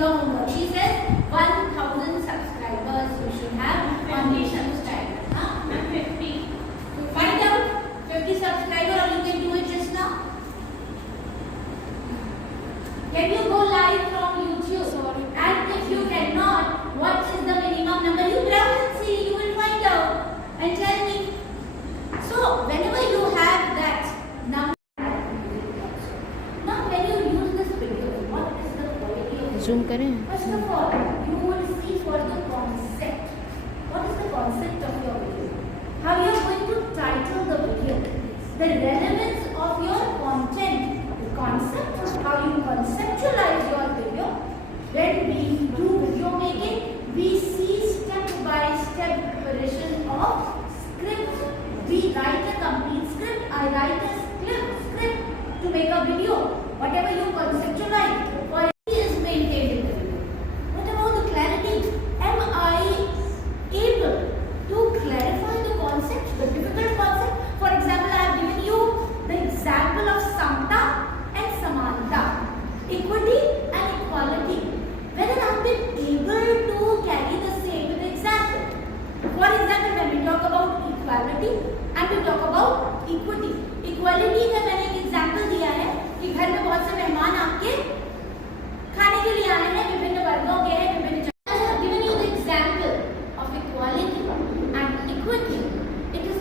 your homework. She says 1000 subscribers you should have on this subscriber. Huh? 50. To find out 50 subscribers, or you can do it just now. Can you go live from YouTube? Sorry. And if you cannot, what is the minimum number? You browse and see, you will find out and tell me. So whenever you have that number, now when you use this video, what is the quality of it? Zoom करें. First of all, you will see for the concept. What is the concept of your video? How you are going to title the video? The relevance of your content, the concept, how you conceptualize your video. When we do video making, we see step by step preparation of script. We write a complete script. I write a script to make a video. Whatever you conceptualize, for is maintained in the video. What about the clarity? Am I able to clarify the concept, the difficult concept? For example, I have given you the example of samta and samanta, equity and equality. Whether I have been able to carry the same with example. For example, when we talk about equality and we talk about equity. Equality का मैंने एक example दिया है कि घर में बहुत से मेहमान आपके खाने के लिए आए हैं, विभिन्न वर्गों के हैं, विभिन्न I have given you the example of equality and equity. It is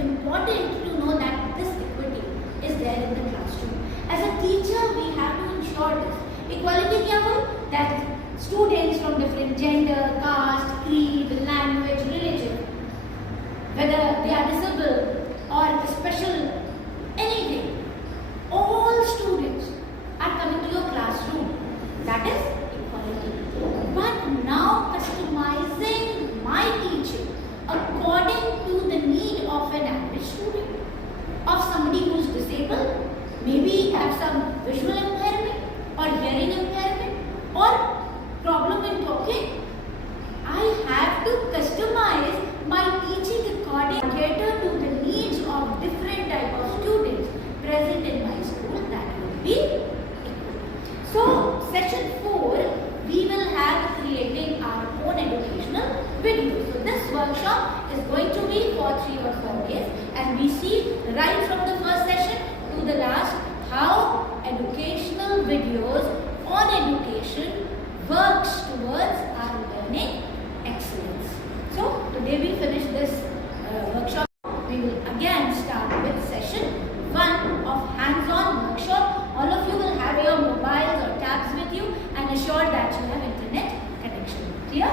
important to know that this equity is there in the classroom. As a teacher, we have to ensure this. Equality क्या हो? That students from different gender, caste, creed, language, religion, whether they are disabled or special, anything, all students are coming to your classroom. That is equality. But now customizing my teaching according to the need of an average student, of somebody who is disabled, maybe have some visual impairment or hearing impairment or problem in talking. I have to customize my teaching according to cater to the needs of different type of students present in my school. That will be equal. So session 4, we will have creating our own educational videos. So this workshop is going to be for 3 or 4 days, and we see right from the first session to the last how educational videos on education works towards our learning excellence. So today we finish this workshop. We will again start with session 1 of hands-on workshop. All of you will have your mobiles or tabs with you and assure that you have internet connection. Clear?